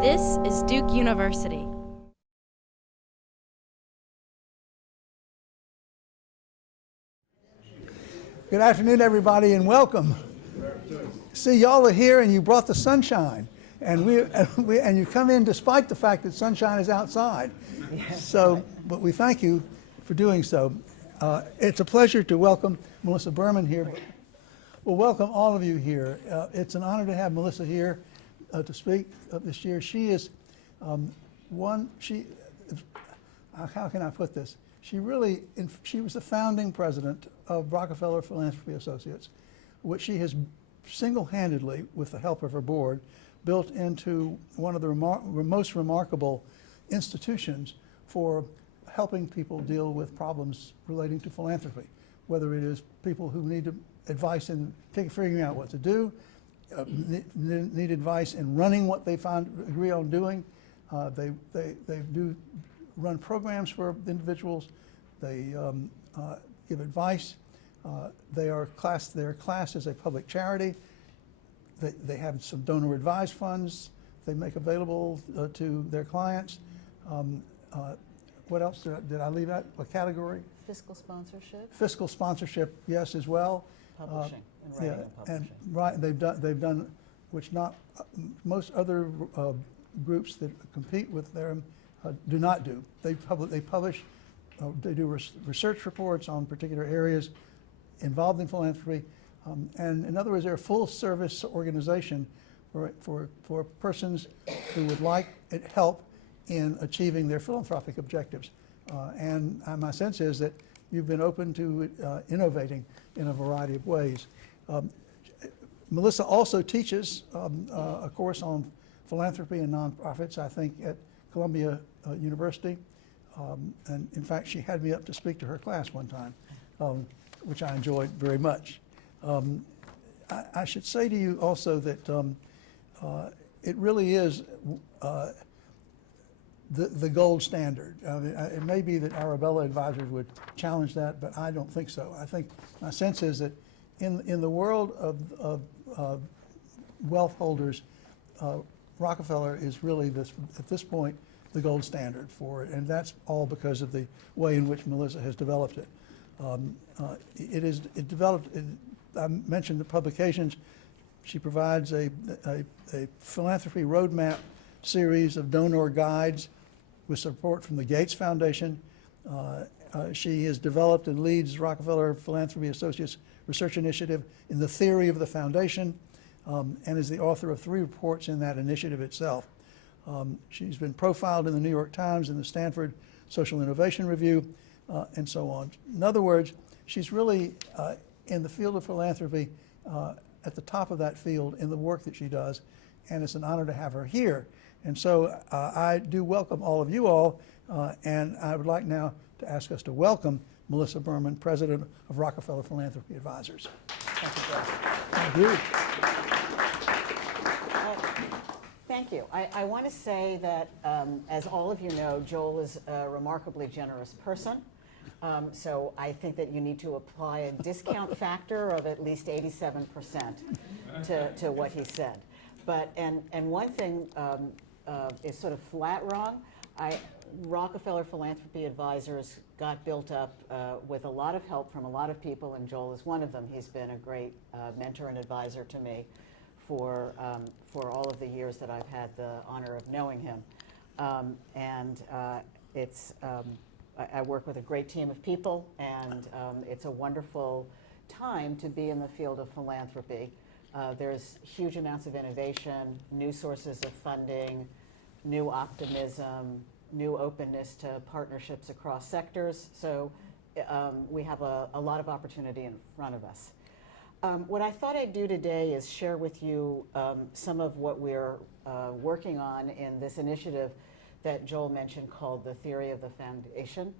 This is Duke University. Good afternoon, everybody, and welcome. See, y'all are here, and you brought the sunshine, and you come in despite the fact that sunshine is outside. So, but we thank you for doing so. It's a pleasure to welcome Melissa Berman here. We'll welcome all of you here. It's an honor to have Melissa here to speak this year. She is how can I put this? She was the founding president of Rockefeller Philanthropy Associates, which she has single-handedly, with the help of her board, built into one of the most remarkable institutions for helping people deal with problems relating to philanthropy, whether it is people who need advice in figuring out what to do, need advice in running what they agree on doing. They do run programs for individuals. They give advice. Their class as a public charity. They have some donor advised funds they make available to their clients. What else did I leave out? A category? Fiscal sponsorship. Fiscal sponsorship, yes, as well. Publishing and writing and publishing. And right, they've done, which not most other groups that compete with them do not do. They publish. They do research reports on particular areas involved in philanthropy, and in other words, they're a full-service organization for persons who would like help in achieving their philanthropic objectives. And my sense is that you've been open to innovating in a variety of ways. Melissa also teaches a course on philanthropy and nonprofits, I think, at Columbia University. And in fact, she had me up to speak to her class one time, which I enjoyed very much. I should say to you also that it really is the gold standard. It may be that Arabella advisors would challenge that, but I don't think so. I think my sense is that in the world of wealth holders, Rockefeller is really at this point the gold standard for it, and that's all because of the way in which Melissa has developed it. I mentioned the publications. She provides a Philanthropy Roadmap series of donor guides with support from the Gates Foundation. She has developed and leads Rockefeller Philanthropy Associates Research Initiative in the theory of the foundation, and is the author of 3 reports in that initiative itself. She's been profiled in the New York Times and the Sanford Social Innovation Review, and so on. In other words, she's really in the field of philanthropy at the top of that field in the work that she does, and it's an honor to have her here. And so I do welcome all of you all, and I would like now to ask us to welcome Melissa Berman, President of Rockefeller Philanthropy Advisors. Thank you, Joel. Thank you. Thank you. I want to say that, as all of you know, Joel is a remarkably generous person. So I think that you need to apply a discount factor of at least 87% to what he said. But and one thing is sort of flat wrong. Rockefeller Philanthropy Advisors got built up with a lot of help from a lot of people, and Joel is one of them. He's been a great mentor and advisor to me for all of the years that I've had the honor of knowing him. I work with a great team of people, and it's a wonderful time to be in the field of philanthropy. There's huge amounts of innovation, new sources of funding, new optimism, new openness to partnerships across sectors. So we have a lot of opportunity in front of us. What I thought I'd do today is share with you some of what we're working on in this initiative that Joel mentioned called the Theory of the Foundation.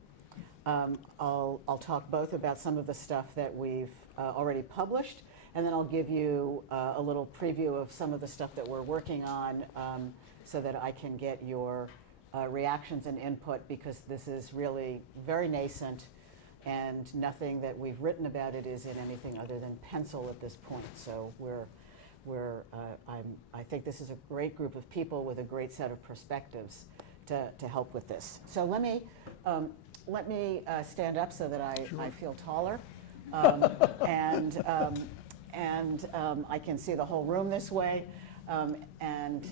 I'll talk both about some of the stuff that we've already published, and then I'll give you a little preview of some of the stuff that we're working on so that I can get your reactions and input, because this is really very nascent and nothing that we've written about it is in anything other than pencil at this point. So I think this is a great group of people with a great set of perspectives to help with this. So let me stand up so that I feel taller, and I can see the whole room this way. And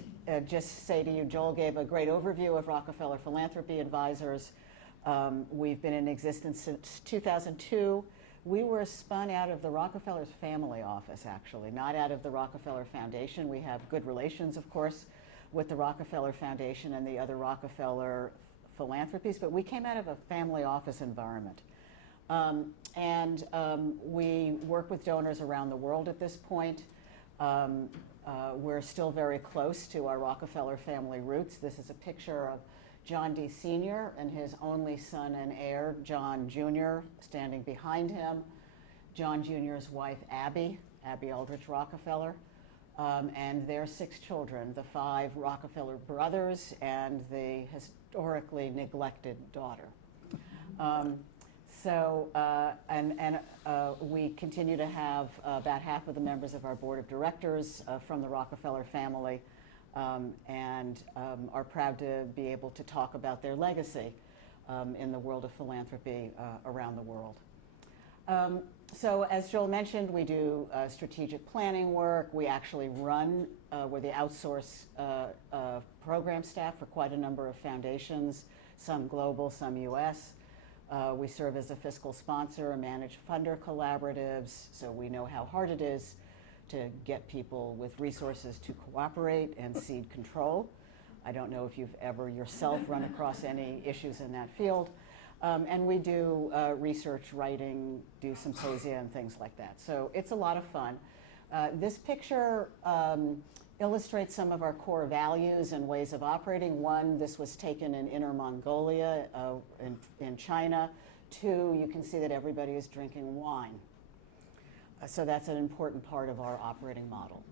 just say to you, Joel gave a great overview of Rockefeller Philanthropy Advisors. We've been in existence since 2002. We were spun out of the Rockefeller's family office, actually, not out of the Rockefeller Foundation. We have good relations, of course, with the Rockefeller Foundation and the other Rockefeller philanthropies, but we came out of a family office environment. We work with donors around the world at this point. We're still very close to our Rockefeller family roots. This is a picture of John D. Sr. and his only son and heir, John Jr., standing behind him. John Jr.'s wife, Abby Aldrich Rockefeller, and their 6 children, the 5 Rockefeller brothers and the historically neglected daughter. We continue to have about half of the members of our board of directors from the Rockefeller family, and are proud to be able to talk about their legacy in the world of philanthropy around the world. So as Joel mentioned, we do strategic planning work. We actually run, we're the outsource program staff for quite a number of foundations, some global, some US. We serve as a fiscal sponsor and manage funder collaboratives, so we know how hard it is to get people with resources to cooperate and cede control. I don't know if you've ever yourself run across any issues in that field. And we do research, writing, do symposia and things like that. So it's a lot of fun. This picture illustrates some of our core values and ways of operating. One, this was taken in Inner Mongolia in China. 2, you can see that everybody is drinking wine. So that's an important part of our operating model.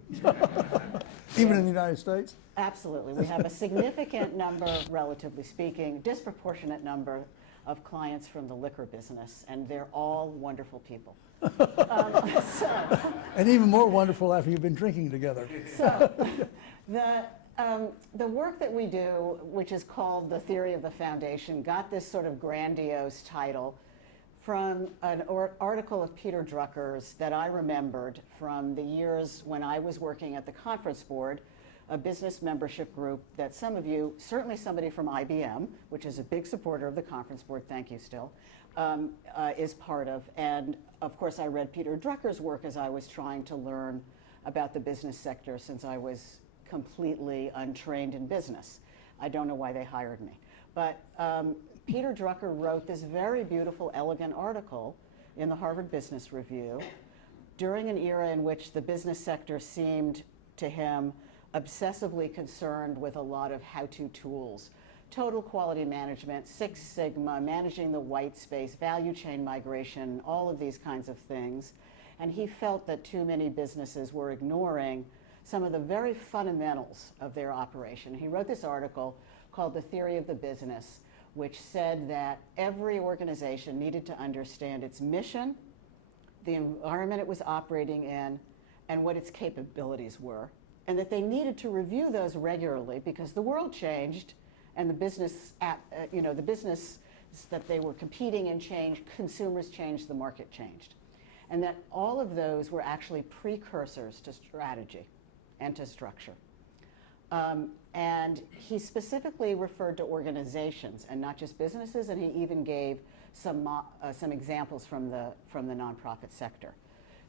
Even in the United States? Absolutely. We have a significant number, relatively speaking, disproportionate number of clients from the liquor business, and they're all wonderful people. And even more wonderful after you've been drinking together. So the work that we do, which is called The Theory of the Foundation, got this sort of grandiose title from an article of Peter Drucker's that I remembered from the years when I was working at the Conference Board, a business membership group that some of you, certainly somebody from IBM, which is a big supporter of the Conference Board, thank you still, is part of. And of course I read Peter Drucker's work as I was trying to learn about the business sector, since I was completely untrained in business. I don't know why they hired me. But Peter Drucker wrote this very beautiful, elegant article in the Harvard Business Review during an era in which the business sector seemed to him obsessively concerned with a lot of how-to tools. Total quality management, Six Sigma, managing the white space, value chain migration, all of these kinds of things. And he felt that too many businesses were ignoring some of the very fundamentals of their operation. He wrote this article called The Theory of the Business, which said that every organization needed to understand its mission, the environment it was operating in, and what its capabilities were, and that they needed to review those regularly because the world changed, and the business, the business that they were competing in changed, consumers changed, the market changed, and that all of those were actually precursors to strategy and to structure. And he specifically referred to organizations and not just businesses, and he even gave some examples from the nonprofit sector.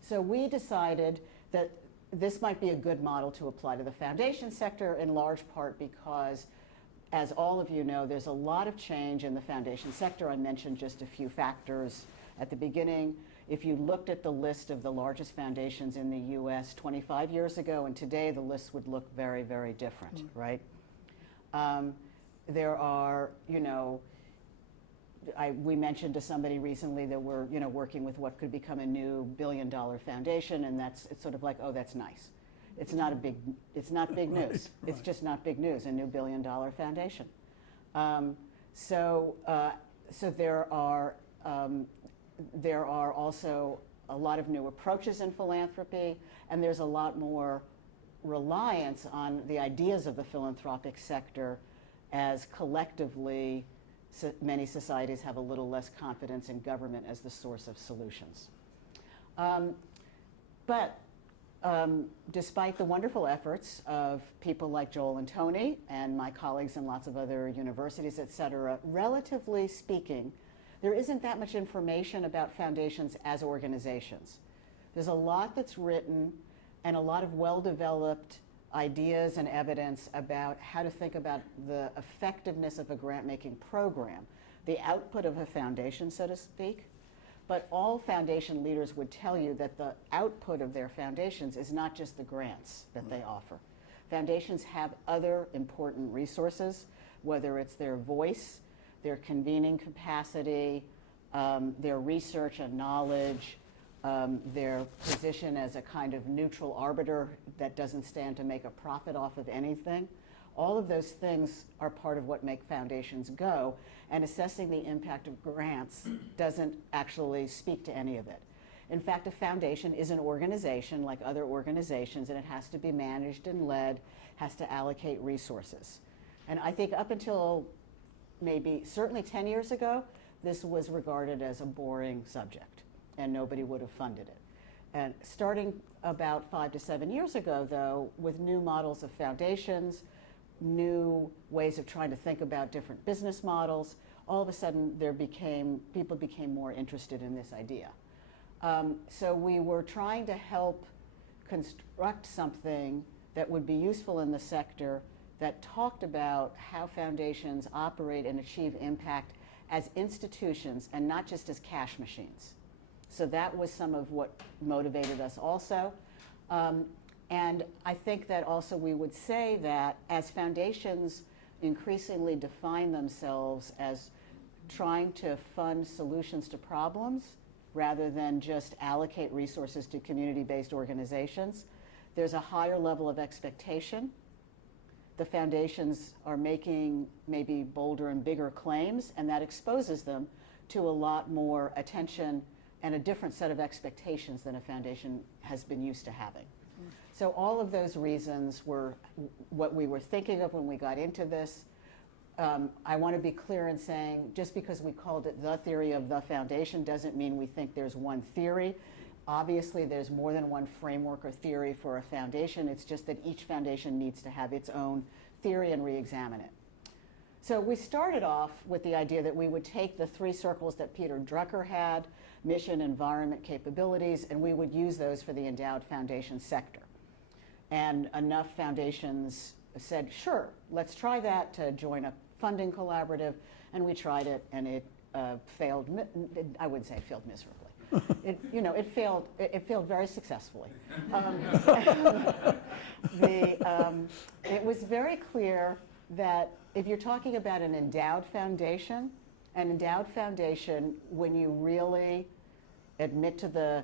So we decided that this might be a good model to apply to the foundation sector, in large part because, as all of you know, there's a lot of change in the foundation sector. I mentioned just a few factors at the beginning. If you looked at the list of the largest foundations in the US 25 years ago and today, the list would look very, very different, right? There are, we mentioned to somebody recently that we're, working with what could become a new billion-dollar foundation, and it's sort of like, oh, that's nice. It's not big news. Right. It's just not big news, a new billion-dollar foundation. So there are also a lot of new approaches in philanthropy, and there's a lot more reliance on the ideas of the philanthropic sector, as collectively many societies have a little less confidence in government as the source of solutions. But despite the wonderful efforts of people like Joel and Tony and my colleagues in lots of other universities, et cetera, relatively speaking, there isn't that much information about foundations as organizations. There's a lot that's written and a lot of well-developed ideas and evidence about how to think about the effectiveness of a grant-making program, the output of a foundation, so to speak. But all foundation leaders would tell you that the output of their foundations is not just the grants that they offer. Foundations have other important resources, whether it's their voice, their convening capacity, their research and knowledge, their position as a kind of neutral arbiter that doesn't stand to make a profit off of anything. All of those things are part of what make foundations go, and assessing the impact of grants doesn't actually speak to any of it. In fact, a foundation is an organization like other organizations, and it has to be managed and led, has to allocate resources. And I think up until maybe certainly 10 years ago, this was regarded as a boring subject, and nobody would have funded it. And starting about 5 to 7 years ago, though, with new models of foundations, new ways of trying to think about different business models, all of a sudden people became more interested in this idea. So we were trying to help construct something that would be useful in the sector that talked about how foundations operate and achieve impact as institutions and not just as cash machines. So that was some of what motivated us also. And I think that also we would say that as foundations increasingly define themselves as trying to fund solutions to problems rather than just allocate resources to community-based organizations, there's a higher level of expectation. The foundations are making maybe bolder and bigger claims, and that exposes them to a lot more attention and a different set of expectations than a foundation has been used to having. So all of those reasons were what we were thinking of when we got into this. I want to be clear in saying just because we called it the theory of the foundation doesn't mean we think there's one theory. Obviously, there's more than one framework or theory for a foundation. It's just that each foundation needs to have its own theory and re-examine it. So we started off with the idea that we would take the 3 circles that Peter Drucker had, mission, environment, capabilities, and we would use those for the endowed foundation sector. And enough foundations said, sure, let's try that, to join a funding collaborative, and we tried it, and it failed. I wouldn't say it failed miserably. It failed very successfully. It was very clear that if you're talking about an endowed foundation, when you really admit to the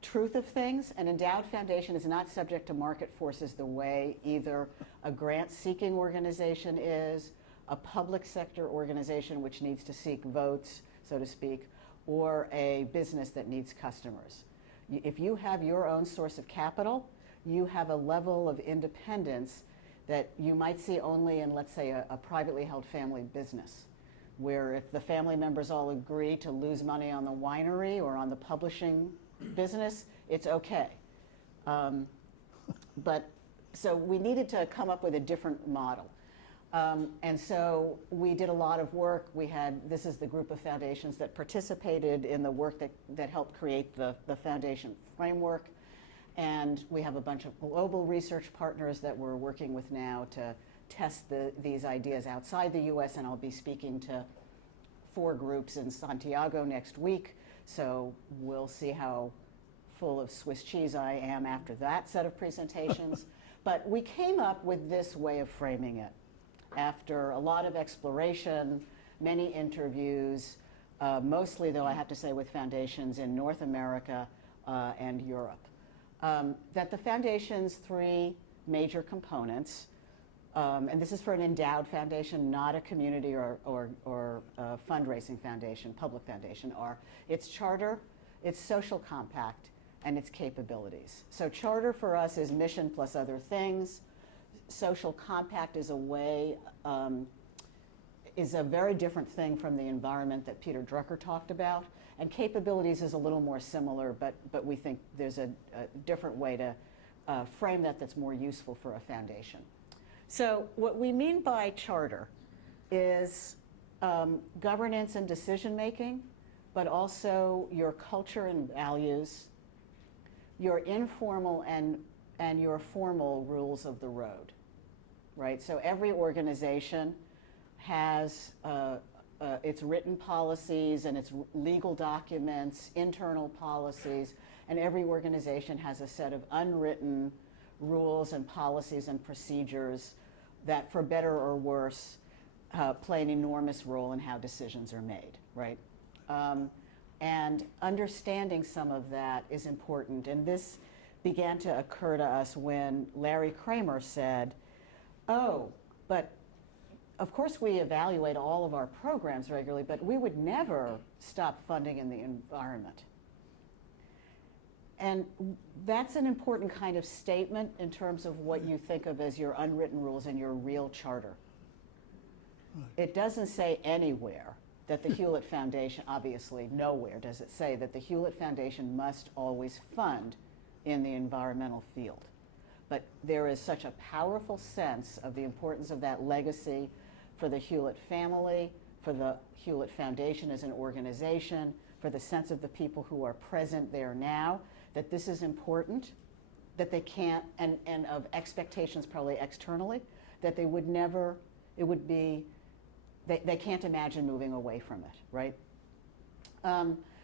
truth of things, an endowed foundation is not subject to market forces the way either a grant-seeking organization is, a public sector organization which needs to seek votes, so to speak, or a business that needs customers. If you have your own source of capital, you have a level of independence that you might see only in, let's say, a privately held family business, where if the family members all agree to lose money on the winery or on the publishing business, it's okay. So we needed to come up with a different model. And so we did a lot of work. This is the group of foundations that participated in the work that helped create the foundation framework. And we have a bunch of global research partners that we're working with now to test these ideas outside the US, and I'll be speaking to 4 groups in Santiago next week. So we'll see how full of Swiss cheese I am after that set of presentations. But we came up with this way of framing it after a lot of exploration, many interviews, mostly, though, I have to say, with foundations in North America and Europe. That the foundation's 3 major components, and this is for an endowed foundation, not a community or fundraising foundation, public foundation, are its charter, its social compact, and its capabilities. So charter for us is mission plus other things. Social compact is a way, is a very different thing from the environment that Peter Drucker talked about. And capabilities is a little more similar, but we think there's a different way to frame that that's more useful for a foundation. So what we mean by charter is governance and decision making, but also your culture and values, your informal and your formal rules of the road, right? So every organization has its written policies and its legal documents, internal policies, and every organization has a set of unwritten rules and policies and procedures that, for better or worse, play an enormous role in how decisions are made, right? And understanding some of that is important. And this began to occur to us when Larry Kramer said, oh, but of course we evaluate all of our programs regularly, but we would never stop funding in the environment. And that's an important kind of statement in terms of what you think of as your unwritten rules and your real charter. It doesn't say anywhere that the Hewlett Foundation, obviously nowhere does it say that the Hewlett Foundation must always fund in the environmental field. But there is such a powerful sense of the importance of that legacy for the Hewlett family, for the Hewlett Foundation as an organization, for the sense of the people who are present there now, that this is important, that they can't, and of expectations probably externally, that they would never, it would be, they can't imagine moving away from it, right?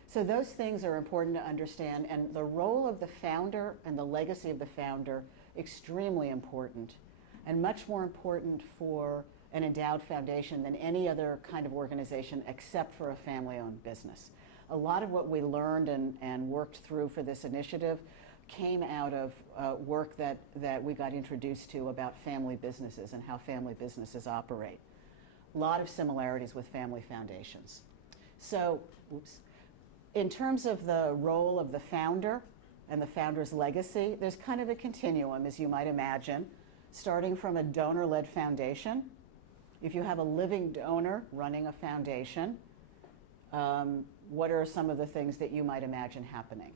So those things are important to understand, and the role of the founder and the legacy of the founder, extremely important, and much more important for an endowed foundation than any other kind of organization except for a family-owned business. A lot of what we learned and worked through for this initiative came out of work that we got introduced to about family businesses and how family businesses operate. A lot of similarities with family foundations. So, in terms of the role of the founder and the founder's legacy, there's kind of a continuum, as you might imagine, starting from a donor-led foundation. If you have a living donor running a foundation, what are some of the things that you might imagine happening?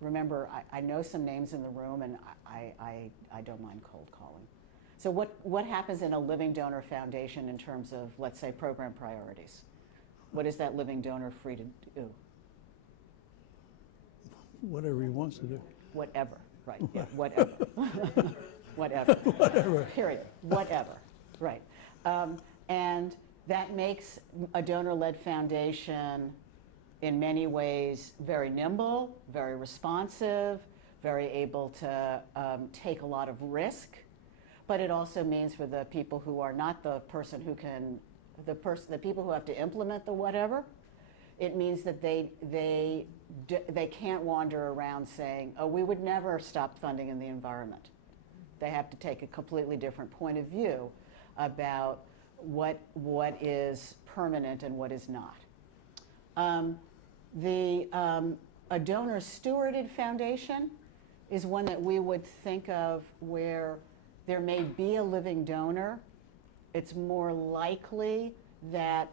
Remember, I know some names in the room, and I don't mind cold calling. So what happens in a living donor foundation in terms of, let's say, program priorities? What is that living donor free to do? Whatever he wants to do. Whatever, right, yeah, whatever. Whatever. Whatever. Period, whatever, right. And that makes a donor-led foundation in many ways very nimble, very responsive, very able to take a lot of risk. But it also means for the people who are not the person who can, the people who have to implement the whatever, it means that they can't wander around saying, oh, we would never stop funding in the environment. They have to take a completely different point of view about what is permanent and what is not. A donor stewarded foundation is one that we would think of where there may be a living donor. It's more likely that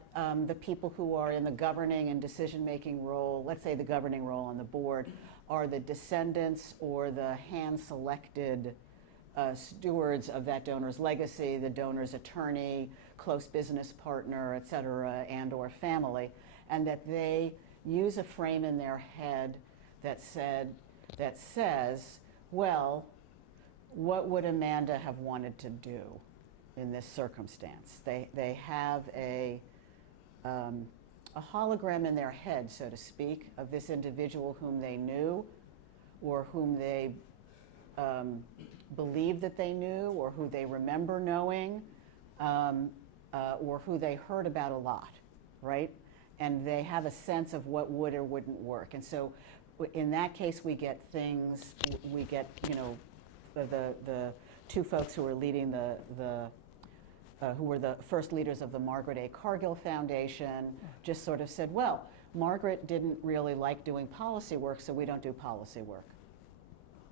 the people who are in the governing and decision-making role, let's say the governing role on the board, are the descendants or the hand-selected stewards of that donor's legacy, the donor's attorney, close business partner, et cetera, and or family, and that they use a frame in their head that says, well, what would Amanda have wanted to do in this circumstance? They have a hologram in their head, so to speak, of this individual whom they knew, or whom they believe that they knew, or who they remember knowing, or who they heard about a lot, right? And they have a sense of what would or wouldn't work. And so in that case, we get things, we get, you know, the two folks who are leading who were the first leaders of the Margaret A. Cargill Foundation just sort of said, well, Margaret didn't really like doing policy work, so we don't do policy work.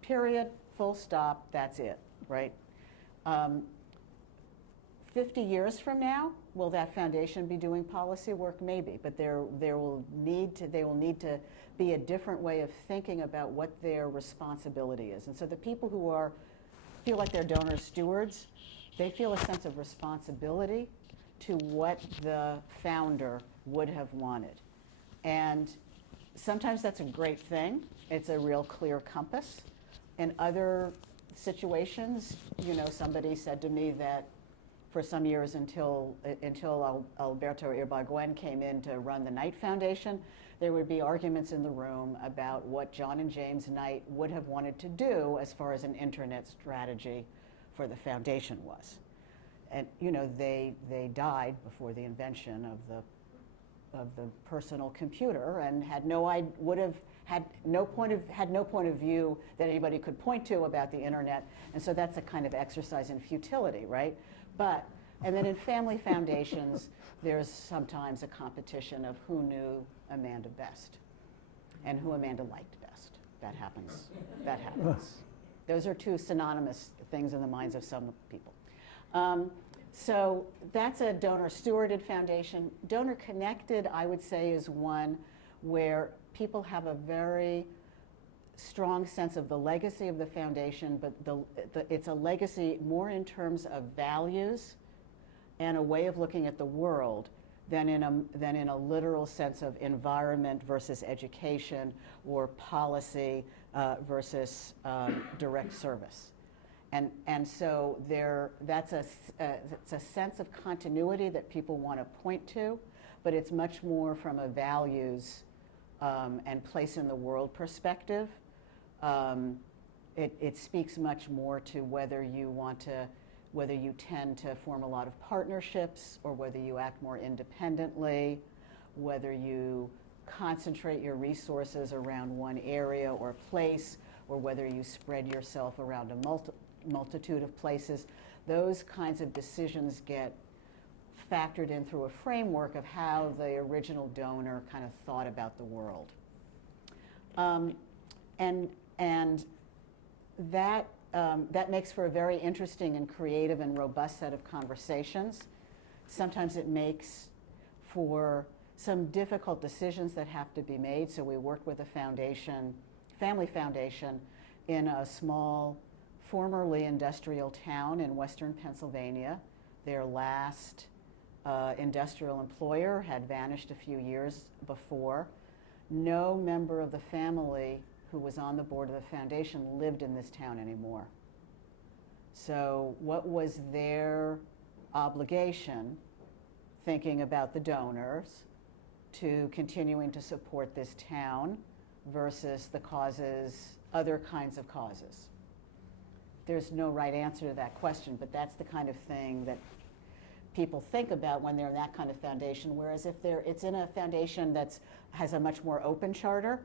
Period, full stop, that's it, right? 50 years from now, will that foundation be doing policy work? Maybe, but they will need to be a different way of thinking about what their responsibility is. And so the people who feel like they're donor stewards, they feel a sense of responsibility to what the founder would have wanted. And sometimes that's a great thing. It's a real clear compass. In other situations, somebody said to me that for some years until Alberto Iribarguen came in to run the Knight Foundation, there would be arguments in the room about what John and James Knight would have wanted to do as far as an internet strategy for the foundation was. And they died before the invention of the personal computer, and had no point of view that anybody could point to about the internet. And so that's a kind of exercise in futility, right? And then in family foundations, there's sometimes a competition of who knew Amanda best and who Amanda liked best. That happens. That happens. Those are two synonymous things in the minds of some people. So that's a donor-stewarded foundation. Donor-connected, I would say, is one where people have a very strong sense of the legacy of the foundation, but it's a legacy more in terms of values and a way of looking at the world than in a literal sense of environment versus education or policy versus direct service. And so it's a sense of continuity that people want to point to, but it's much more from a values and place in the world perspective. It speaks much more to whether you tend to form a lot of partnerships or whether you act more independently, whether you concentrate your resources around one area or place, or whether you spread yourself around a multitude of places. Those kinds of decisions get factored in through a framework of how the original donor kind of thought about the world. And that makes for a very interesting and creative and robust set of conversations. Sometimes it makes for some difficult decisions that have to be made. So we worked with a foundation, family foundation, in a small, formerly industrial town in western Pennsylvania. Their last industrial employer had vanished a few years before. No member of the family who was on the board of the foundation lived in this town anymore. So what was their obligation, thinking about the donors, to continuing to support this town versus the causes, other kinds of causes? There's no right answer to that question, but that's the kind of thing that people think about when they're in that kind of foundation, whereas if it's in a foundation that has a much more open charter,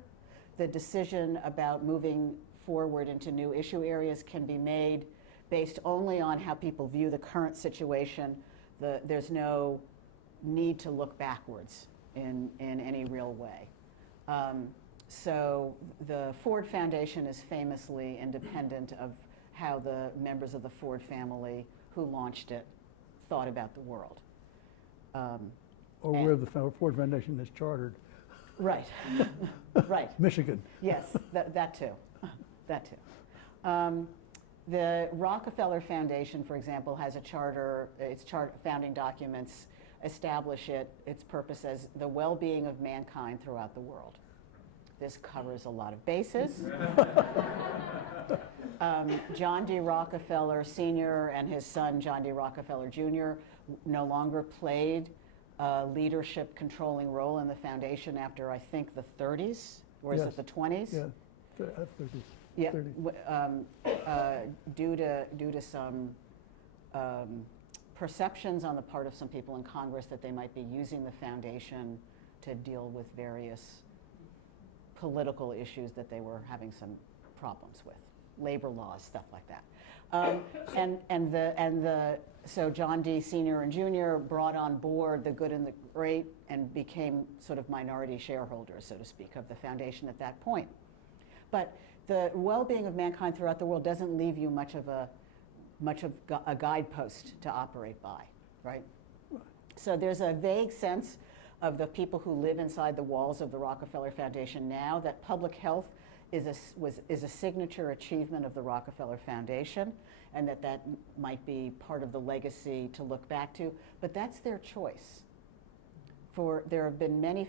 the decision about moving forward into new issue areas can be made based only on how people view the current situation. There's no need to look backwards in any real way. So the Ford Foundation is famously independent of how the members of the Ford family who launched it thought about the world. Or where the Ford Foundation is chartered. Right, right. Michigan. Yes, that too, that too. The Rockefeller Foundation, for example, has a charter. Its founding documents establish its purpose as the well-being of mankind throughout the world. This covers a lot of bases. John D. Rockefeller Sr. and his son, John D. Rockefeller Jr., no longer played a leadership controlling role in the foundation after, I think, the 30s, or is it the 20s? Yeah, 30s. Yeah, due to some perceptions on the part of some people in Congress that they might be using the foundation to deal with various political issues that they were having some problems with. labor laws, stuff like that. So John D. Sr. and Jr. brought on board the good and the great and became sort of minority shareholders, so to speak, of the foundation at that point. But the well-being of mankind throughout the world doesn't leave you much of a guidepost to operate by, right? So there's a vague sense of the people who live inside the walls of the Rockefeller Foundation now that public health is a signature achievement of the Rockefeller Foundation, and that might be part of the legacy to look back to, but that's their choice. There have been many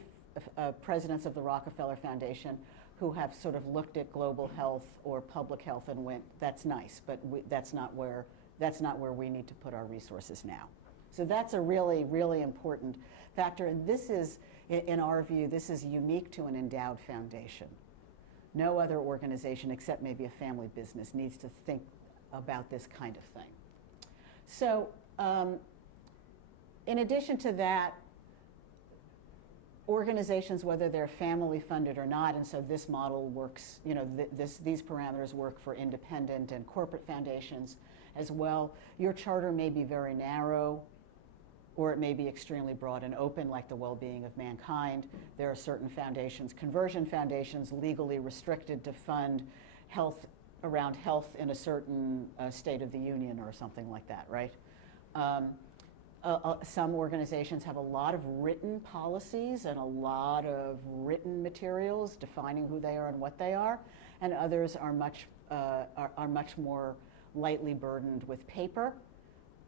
presidents of the Rockefeller Foundation who have sort of looked at global health or public health and went, that's nice, but that's not where we need to put our resources now. So that's a really, really important factor, and this is, in our view, this is unique to an endowed foundation. No other organization, except maybe a family business, needs to think about this kind of thing. So in addition to that, organizations, whether they're family funded or not, and so this model works, these parameters work for independent and corporate foundations as well. Your charter may be very narrow, or it may be extremely broad and open, like the well-being of mankind. There are certain foundations, conversion foundations, legally restricted to fund health, around health in a certain state of the union or something like that, right? Some organizations have a lot of written policies and a lot of written materials defining who they are and what they are, and others are much more lightly burdened with paper.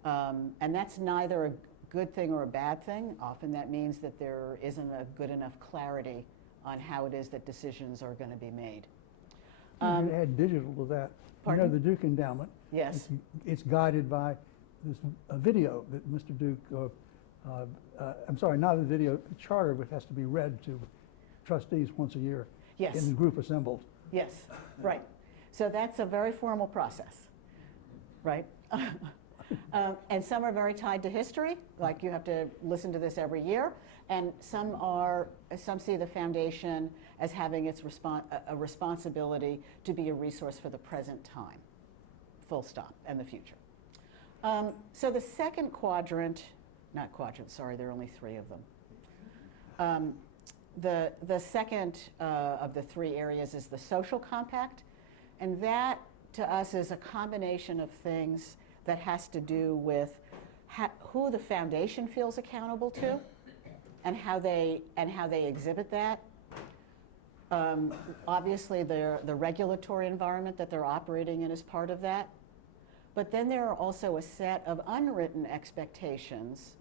And that's neither a good thing or a bad thing. Often that means that there isn't a good enough clarity on how it is that decisions are going to be made. You can add digital to that. Pardon? You know, the Duke Endowment. Yes. It's guided by this video that Mr. Duke, I'm sorry, not a video, a charter, which has to be read to trustees once a year. Yes. In the group assembled. Yes, right. So that's a very formal process, right? And some are very tied to history, like you have to listen to this every year, and some see the foundation as having a responsibility to be a resource for the present time, full stop, and the future. So the second quadrant, not quadrant, sorry, there are only 3 of them. The second of the 3 areas is the social compact, and that to us is a combination of things that has to do with who the foundation feels accountable to and how they exhibit that. Obviously, the regulatory environment that they're operating in is part of that. But then there are also a set of unwritten expectations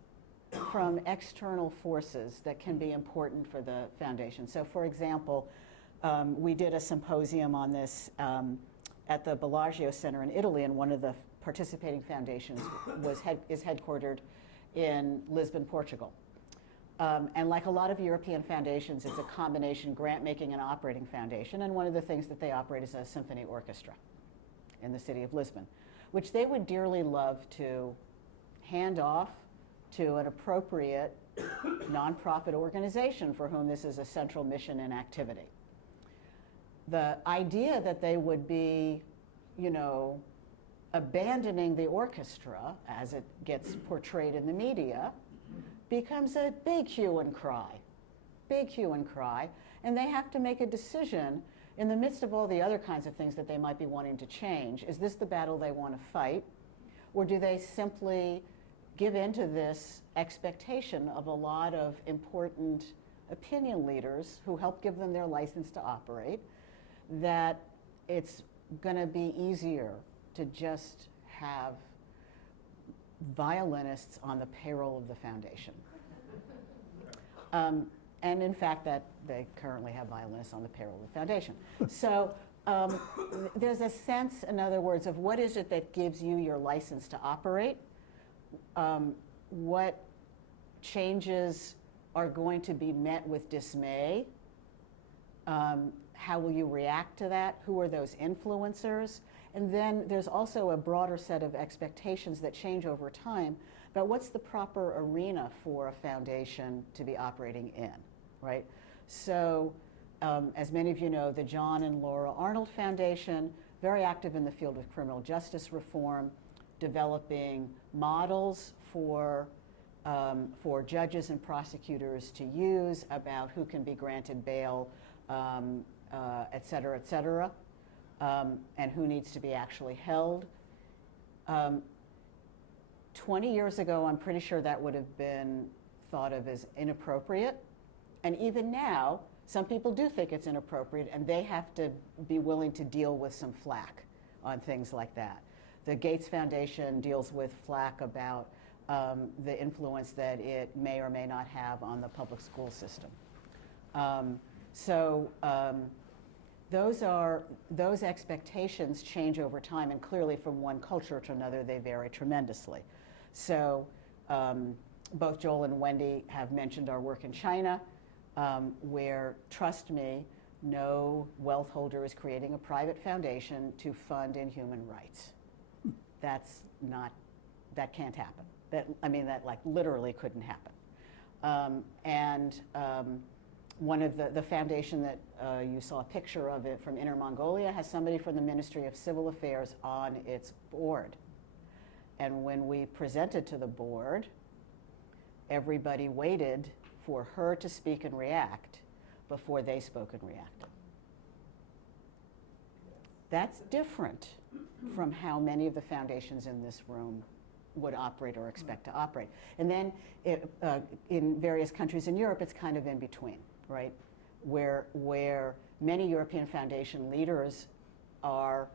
from external forces that can be important for the foundation. So for example, we did a symposium on this at the Bellagio Center in Italy, and one of the participating foundations is headquartered in Lisbon, Portugal. And like a lot of European foundations, it's a combination grant-making and operating foundation, and one of the things that they operate is a symphony orchestra in the city of Lisbon, which they would dearly love to hand off to an appropriate nonprofit organization for whom this is a central mission and activity. The idea that they would be, abandoning the orchestra as it gets portrayed in the media becomes a big hue and cry, and they have to make a decision in the midst of all the other kinds of things that they might be wanting to change. Is this the battle they want to fight, or do they simply give into this expectation of a lot of important opinion leaders who help give them their license to operate, that it's going to be easier to just have violinists on the payroll of the foundation? And in fact, that they currently have violinists on the payroll of the foundation. So there's a sense, in other words, of what is it that gives you your license to operate? What changes are going to be met with dismay? How will you react to that? Who are those influencers? And then there's also a broader set of expectations that change over time about what's the proper arena for a foundation to be operating in, right? So as many of you know, the John and Laura Arnold Foundation very active in the field of criminal justice reform, developing models for judges and prosecutors to use about who can be granted bail, et cetera, and who needs to be actually held. 20 years ago, I'm pretty sure that would have been thought of as inappropriate. And even now, some people do think it's inappropriate, and they have to be willing to deal with some flack on things like that. The Gates Foundation deals with flack about the influence that it may or may not have on the public school system. Those expectations change over time, and clearly from one culture to another, they vary tremendously. So both Joel and Wendy have mentioned our work in China, where, trust me, no wealth holder is creating a private foundation to fund in human rights. That can't happen. That like literally couldn't happen. One of the foundation that you saw a picture of it from Inner Mongolia has somebody from the Ministry of Civil Affairs on its board. And when we presented to the board, everybody waited for her to speak and react before they spoke and reacted. That's different from how many of the foundations in this room would operate or expect to operate. And then in various countries in Europe, it's kind of in between, right? Where many European foundation leaders are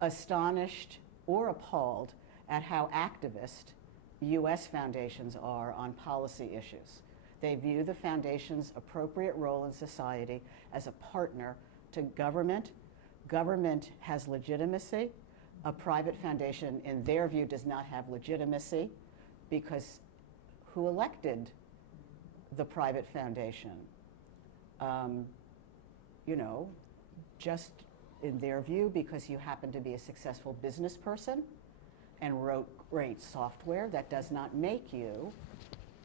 astonished or appalled at how activist US foundations are on policy issues. They view the foundation's appropriate role in society as a partner to government. Government has legitimacy. A private foundation, in their view, does not have legitimacy because who elected the private foundation? Just in their view, because you happen to be a successful business person and wrote great software, that does not make you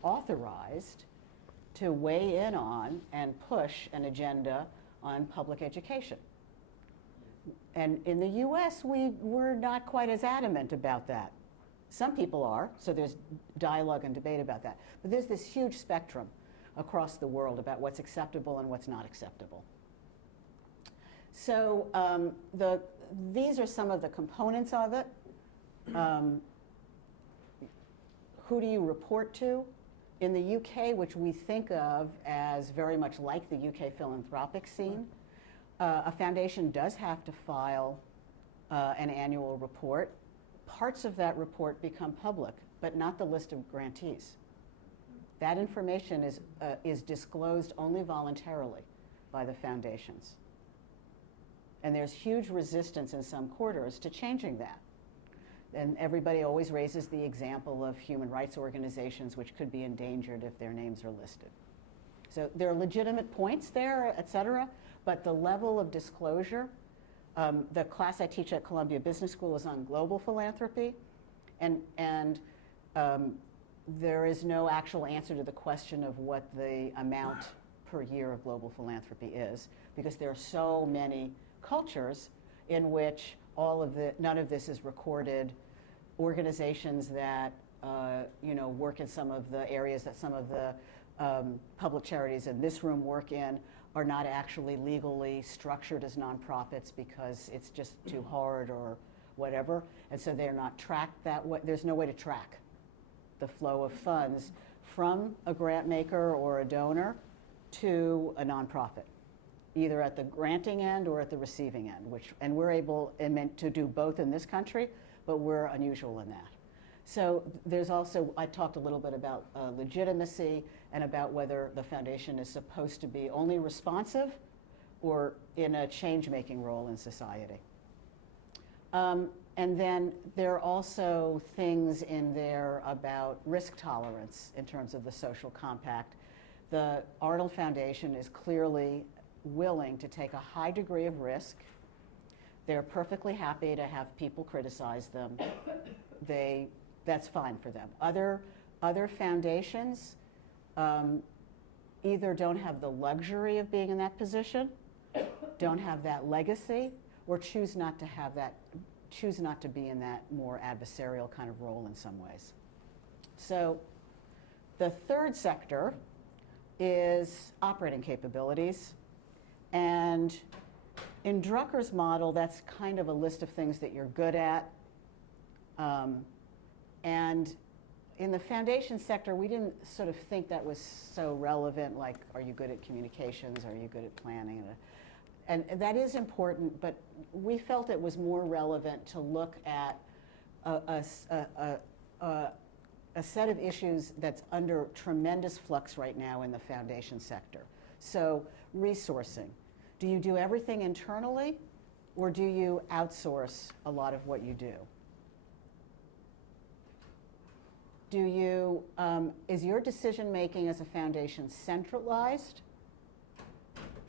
authorized to weigh in on and push an agenda on public education. And in the US, we're not quite as adamant about that. Some people are, so there's dialogue and debate about that. But there's this huge spectrum across the world about what's acceptable and what's not acceptable. So these are some of the components of it. Who do you report to? In the UK, which we think of as very much like the UK philanthropic scene, a foundation does have to file an annual report. Parts of that report become public, but not the list of grantees. That information is disclosed only voluntarily by the foundations. And there's huge resistance in some quarters to changing that. And everybody always raises the example of human rights organizations which could be endangered if their names are listed. So there are legitimate points there, et cetera, but the level of disclosure, the class I teach at Columbia Business School is on global philanthropy, and there is no actual answer to the question of what the amount per year of global philanthropy is, because there are so many cultures in which none of this is recorded. Organizations that work in some of the areas that some of the public charities in this room work in are not actually legally structured as nonprofits because it's just too hard or whatever, and so they're not tracked that way. There's no way to track the flow of funds from a grant maker or a donor to a nonprofit, either at the granting end or at the receiving end, and we're able and meant to do both in this country, but we're unusual in that. So there's also, I talked a little bit about legitimacy and about whether the foundation is supposed to be only responsive or in a change-making role in society. And then there are also things in there about risk tolerance in terms of the social compact. The Arnold Foundation is clearly willing to take a high degree of risk. They're perfectly happy to have people criticize them. That's fine for them. Other foundations either don't have the luxury of being in that position, don't have that legacy, or choose not to have that, choose not to be in that more adversarial kind of role in some ways. So the third sector is operating capabilities. And in Drucker's model, that's kind of a list of things that you're good at. And in the foundation sector, we didn't sort of think that was so relevant, like, are you good at communications? Are you good at planning? And that is important, but we felt it was more relevant to look at a set of issues that's under tremendous flux right now in the foundation sector. So resourcing. Do you do everything internally, or do you outsource a lot of what you do? Do you, is your decision making as a foundation centralized,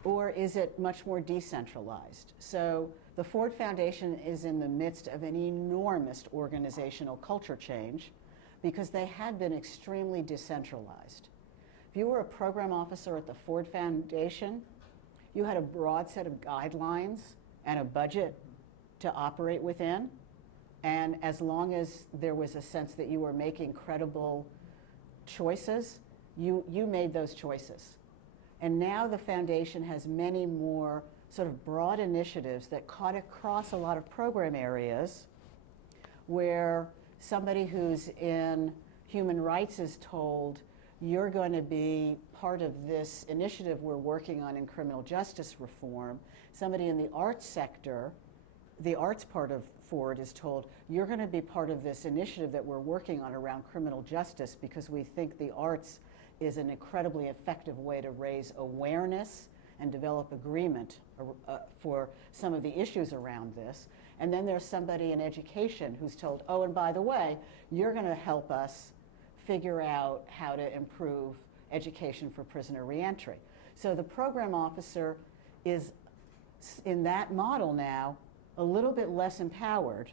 or is it much more decentralized? So the Ford Foundation is in the midst of an enormous organizational culture change because they had been extremely decentralized. If you were a program officer at the Ford Foundation, you had a broad set of guidelines and a budget to operate within. And as long as there was a sense that you were making credible choices, you made those choices. And now the foundation has many more sort of broad initiatives that cut across a lot of program areas where somebody who's in human rights is told, you're going to be part of this initiative we're working on in criminal justice reform. Somebody in the arts sector, the arts part of Ford is told, you're going to be part of this initiative that we're working on around criminal justice because we think the arts is an incredibly effective way to raise awareness and develop agreement for some of the issues around this. And then there's somebody in education who's told, oh, and by the way, you're going to help us figure out how to improve education for prisoner reentry. So the program officer is, in that model now, a little bit less empowered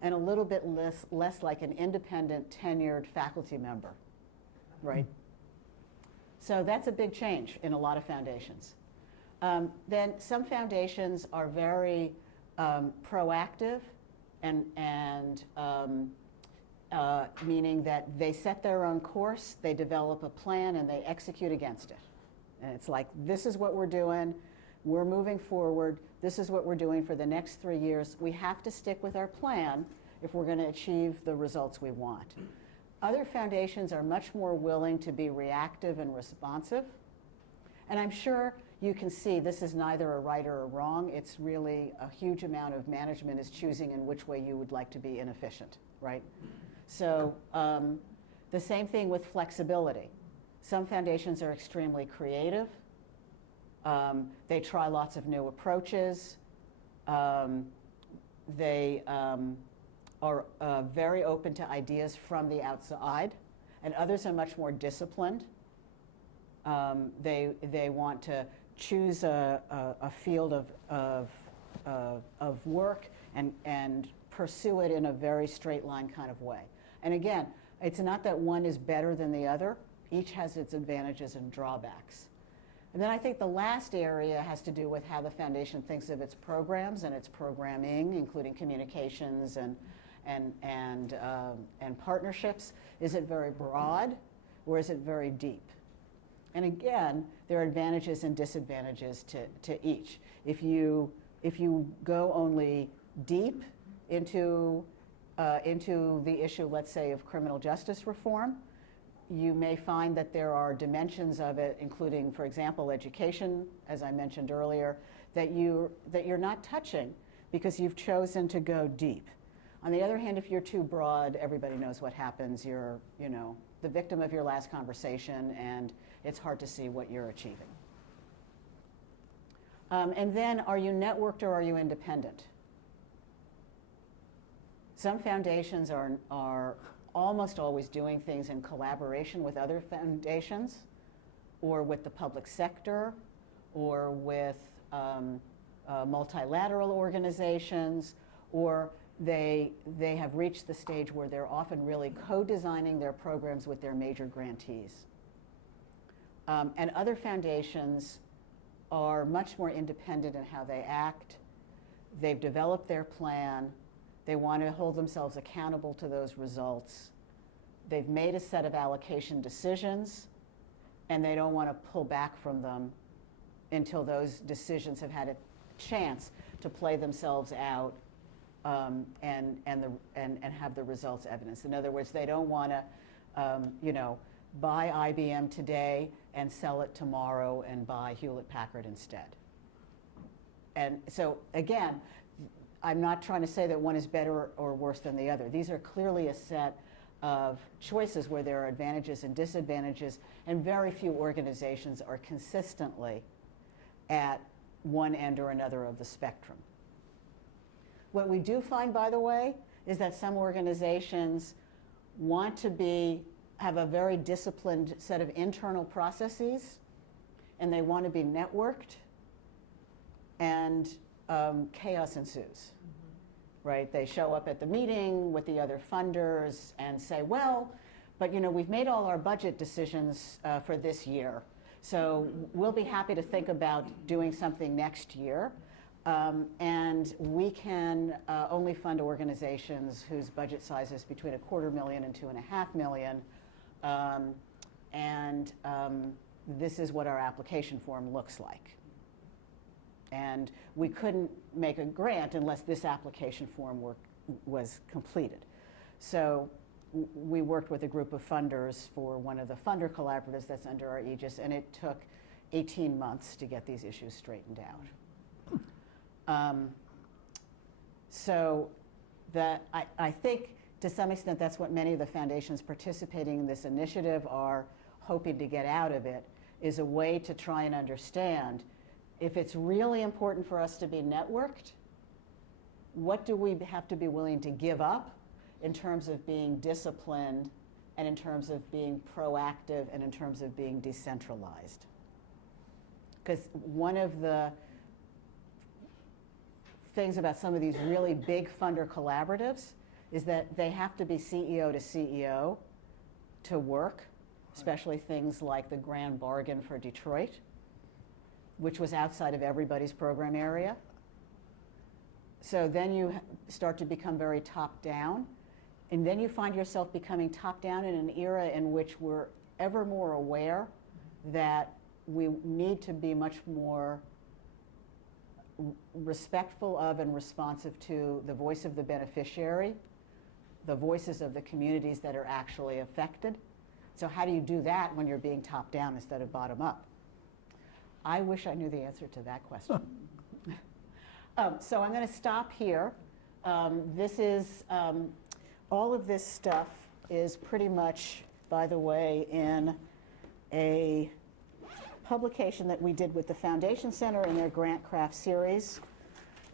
and a little bit less like an independent tenured faculty member, right? So that's a big change in a lot of foundations. Then some foundations are very proactive and meaning that they set their own course, they develop a plan, and they execute against it. And it's like, this is what we're doing, we're moving forward, this is what we're doing for the next 3 years. We have to stick with our plan if we're going to achieve the results we want. Other foundations are much more willing to be reactive and responsive. And I'm sure you can see this is neither a right or a wrong. It's really a huge amount of management is choosing in which way you would like to be inefficient, right? So the same thing with flexibility. Some foundations are extremely creative. They try lots of new approaches. They are very open to ideas from the outside, and others are much more disciplined. They want to choose a field of work and pursue it in a very straight line kind of way. And again, it's not that one is better than the other. Each has its advantages and drawbacks. And then I think the last area has to do with how the foundation thinks of its programs and its programming, including communications and partnerships. Is it very broad, or is it very deep? And again, there are advantages and disadvantages to each. If you go only deep into the issue, let's say, of criminal justice reform, you may find that there are dimensions of it, including, for example, education, as I mentioned earlier, that you're not touching because you've chosen to go deep. On the other hand, if you're too broad, everybody knows what happens. You're, the victim of your last conversation, and it's hard to see what you're achieving. And then, are you networked or are you independent? Some foundations are almost always doing things in collaboration with other foundations, or with the public sector, or with multilateral organizations, or they have reached the stage where they're often really co-designing their programs with their major grantees. And other foundations are much more independent in how they act. They've developed their plan. They want to hold themselves accountable to those results. They've made a set of allocation decisions, and they don't want to pull back from them until those decisions have had a chance to play themselves out and have the results evidenced. In other words, they don't want to, buy IBM today and sell it tomorrow and buy Hewlett-Packard instead. And so, again, I'm not trying to say that one is better or worse than the other. These are clearly a set of choices where there are advantages and disadvantages, and very few organizations are consistently at one end or another of the spectrum. What we do find, by the way, is that some organizations want to have a very disciplined set of internal processes, and they want to be networked, and chaos ensues. Right? They show up at the meeting with the other funders and say, well, but we've made all our budget decisions for this year, so we'll be happy to think about doing something next year. And we can only fund organizations whose budget size is between $250,000 and $2.5 million. And this is what our application form looks like. And we couldn't make a grant unless this application form was completed. So we worked with a group of funders for one of the funder collaboratives that's under our aegis, and it took 18 months to get these issues straightened out. So I think to some extent that's what many of the foundations participating in this initiative are hoping to get out of it, is a way to try and understand if it's really important for us to be networked, what do we have to be willing to give up in terms of being disciplined and in terms of being proactive and in terms of being decentralized? Because one of the things about some of these really big funder collaboratives is that they have to be CEO to CEO to work, especially things like the Grand Bargain for Detroit, which was outside of everybody's program area. So then you start to become very top-down, and then you find yourself becoming top-down in an era in which we're ever more aware that we need to be much more respectful of and responsive to the voice of the beneficiary, the voices of the communities that are actually affected. So how do you do that when you're being top-down instead of bottom-up? I wish I knew the answer to that question. So I'm going to stop here. This is, all of this stuff is pretty much, by the way, in a publication that we did with the Foundation Center in their Grant Craft series.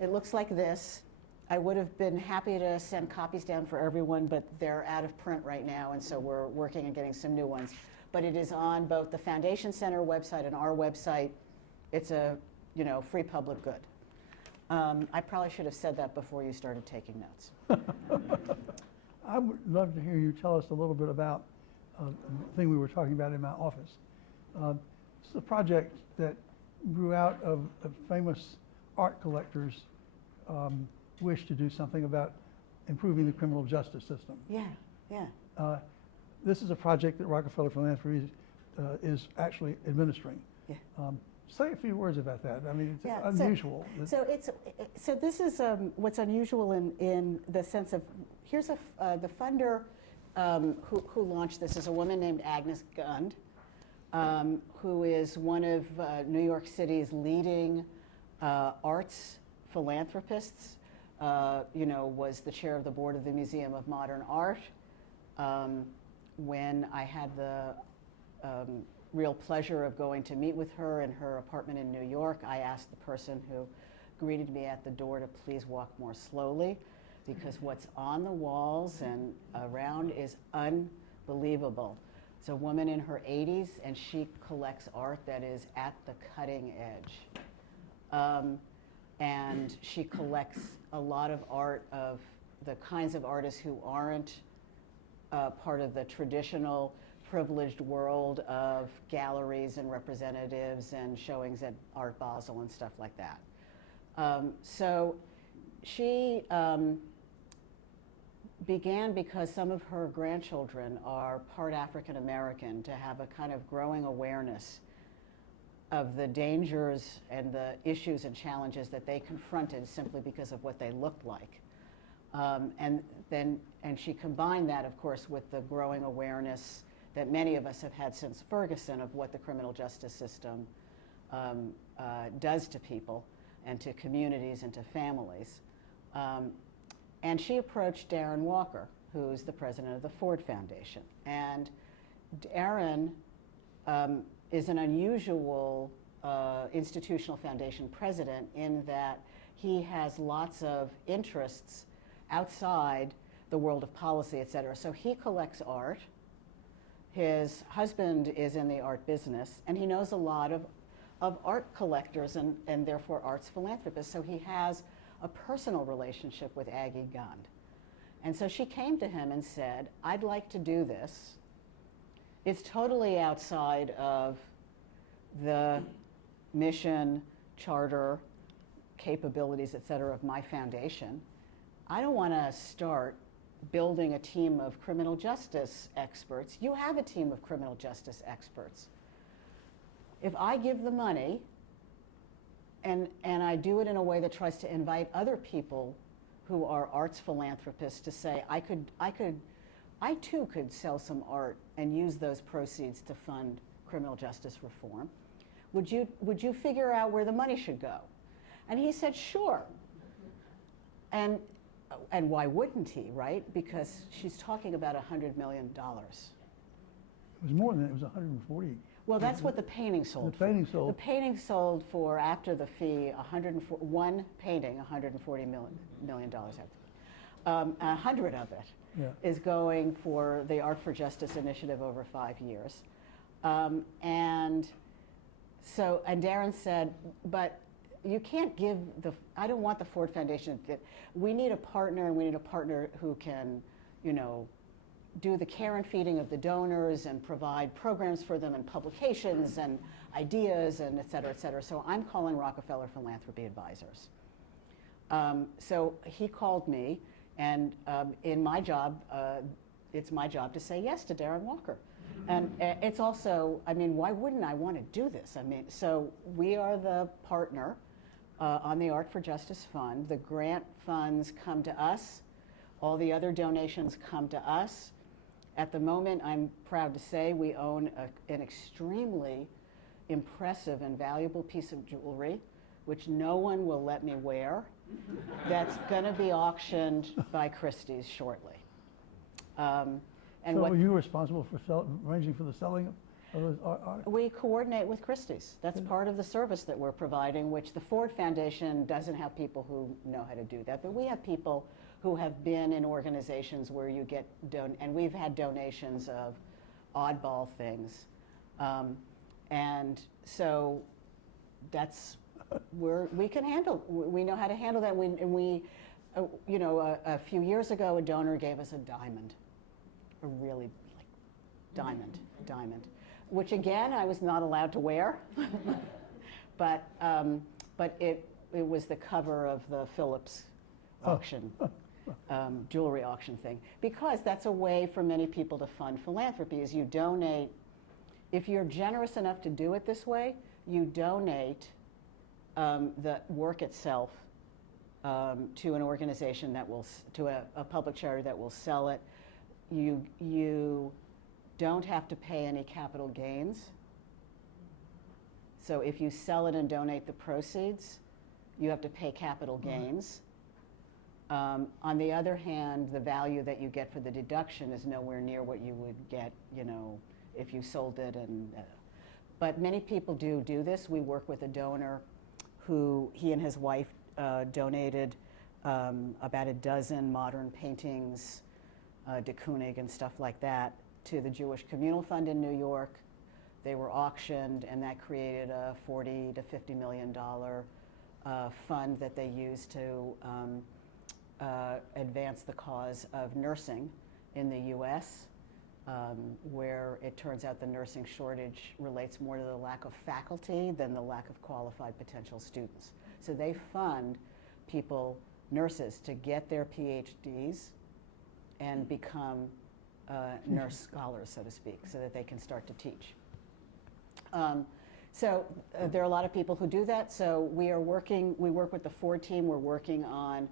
It looks like this. I would have been happy to send copies down for everyone, but they're out of print right now, and so we're working on getting some new ones. But it is on both the Foundation Center website and our website. It's a free public good. I probably should have said that before you started taking notes. I would love to hear you tell us a little bit about the thing we were talking about in my office. It's a project that grew out of a famous art collector's wish to do something about improving the criminal justice system. Yeah. This is a project that Rockefeller Philanthropy is actually administering. Yeah. Say a few words about that. I mean, it's unusual. So this is what's unusual in the sense of, here's the funder who launched this is a woman named Agnes Gund, who is one of New York City's leading arts philanthropists. Was the chair of the board of the Museum of Modern Art. When I had the real pleasure of going to meet with her in her apartment in New York, I asked the person who greeted me at the door to please walk more slowly, because what's on the walls and around is unbelievable. It's a woman in her 80s, and she collects art that is at the cutting edge. And she collects a lot of art of the kinds of artists who aren't part of the traditional privileged world of galleries and representatives and showings at Art Basel and stuff like that. So she began because some of her grandchildren are part African American, to have a kind of growing awareness of the dangers and the issues and challenges that they confronted simply because of what they looked like. And she combined that, of course, with the growing awareness that many of us have had since Ferguson of what the criminal justice system does to people and to communities and to families. And she approached Darren Walker, who's the president of the Ford Foundation. And Darren is an unusual institutional foundation president in that he has lots of interests outside the world of policy, et cetera. So he collects art. His husband is in the art business, and he knows a lot of art collectors and therefore arts philanthropists. So he has a personal relationship with Aggie Gund. And so she came to him and said, I'd like to do this. It's totally outside of the mission, charter, capabilities, et cetera, of my foundation. I don't want to start building a team of criminal justice experts. You have a team of criminal justice experts. If I give the money and I do it in a way that tries to invite other people who are arts philanthropists to say, I too could sell some art and use those proceeds to fund criminal justice reform. Would you figure out where the money should go? And he said, sure. And why wouldn't he, right? Because she's talking about $100 million. It was more than that, it was 140. Well, that's what the painting sold for. The painting sold. The painting sold for, after the fee, one painting, $140 million. 100 of it is going for the Art for Justice initiative over 5 years. And Darren said, but you can't give I don't want the Ford Foundation. We need a partner, and we need a partner who can, do the care and feeding of the donors and provide programs for them and publications and ideas and et cetera, et cetera. So I'm calling Rockefeller Philanthropy Advisors. So he called me, and in my job, it's my job to say yes to Darren Walker. And it's also, why wouldn't I want to do this? So we are the partner on the Art for Justice Fund. The grant funds come to us. All the other donations come to us. At the moment, I'm proud to say we own an extremely impressive and valuable piece of jewelry, which no one will let me wear. That's going to be auctioned by Christie's shortly. So are you responsible for arranging for the selling of those art? We coordinate with Christie's. That's part of the service that we're providing, which the Ford Foundation doesn't have people who know how to do that. But we have people who have been in organizations where you get, and we've had donations of oddball things. And so that's where we can handle, we know how to handle that. A few years ago, a donor gave us a diamond. A really diamond, which again I was not allowed to wear, but it was the cover of the Phillips auction, jewelry auction thing, because that's a way for many people to fund philanthropy. Is you donate, if you're generous enough to do it this way, you donate the work itself to an organization that will, to a public charity that will sell it. You don't have to pay any capital gains. So if you sell it and donate the proceeds, you have to pay capital gains. On the other hand, the value that you get for the deduction is nowhere near what you would get, if you sold it. But many people do this. We work with a donor who, he and his wife donated about a dozen modern paintings, de Kooning and stuff like that, to the Jewish Communal Fund in New York. They were auctioned, and that created a $40 to $50 million fund that they used to advance the cause of nursing in the US, where it turns out the nursing shortage relates more to the lack of faculty than the lack of qualified potential students. So they fund people nurses to get their PhDs and become nurse scholars, so to speak, so that they can start to teach. There are a lot of people who do that. So we work with the Ford team. We're working on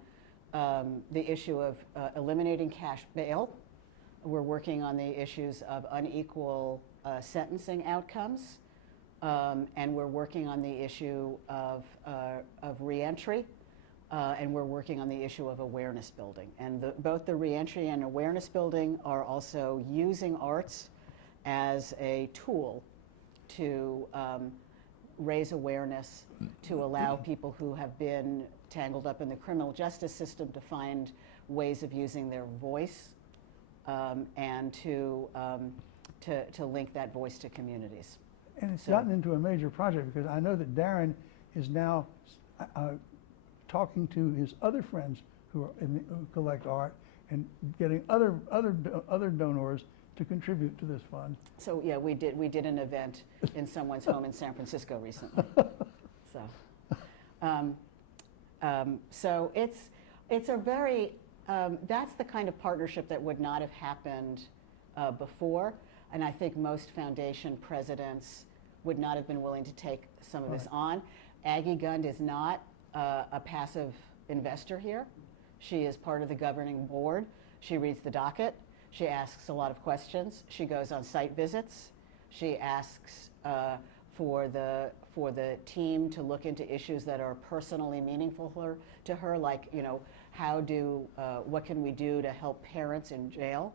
the issue of eliminating cash bail. We're working on the issues of unequal sentencing outcomes. And we're working on the issue of reentry. And we're working on the issue of awareness building. And both the reentry and awareness building are also using arts as a tool to raise awareness, to allow people who have been tangled up in the criminal justice system to find ways of using their voice, and to link that voice to communities. And it's gotten into a major project, because I know that Darren is now talking to his other friends who collect art and getting other donors to contribute to this fund. So yeah, we did an event in someone's home in San Francisco recently. So it's a very that's the kind of partnership that would not have happened before, and I think most foundation presidents would not have been willing to take some of this on. Aggie Gund is not a passive investor here. She is part of the governing board. She reads the docket. She asks a lot of questions. She goes on site visits. She asks for the team to look into issues that are personally meaningful to her, like, you know, what can we do to help parents in jail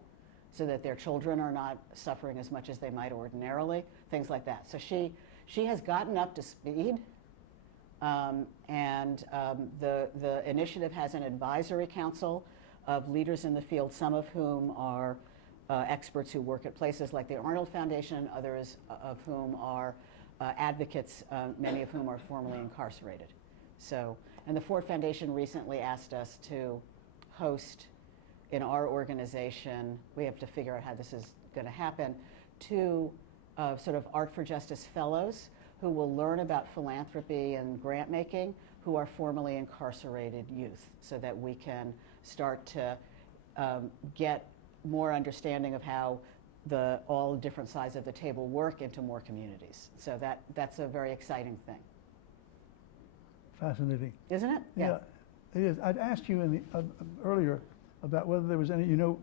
so that their children are not suffering as much as they might ordinarily, things like that. So she has gotten up to speed. The initiative has an advisory council of leaders in the field, some of whom are experts who work at places like the Arnold Foundation, others of whom are advocates, many of whom are formerly incarcerated. So, and the Ford Foundation recently asked us to host in our organization, we have to figure out how this is going to happen, 2 sort of Art for Justice fellows who will learn about philanthropy and grant making, who are formerly incarcerated youth, so that we can start to get more understanding of how all different sides of the table work into more communities. So that's a very exciting thing. Fascinating. Isn't it? Yeah, it is. I'd asked you earlier about whether there was any, you know,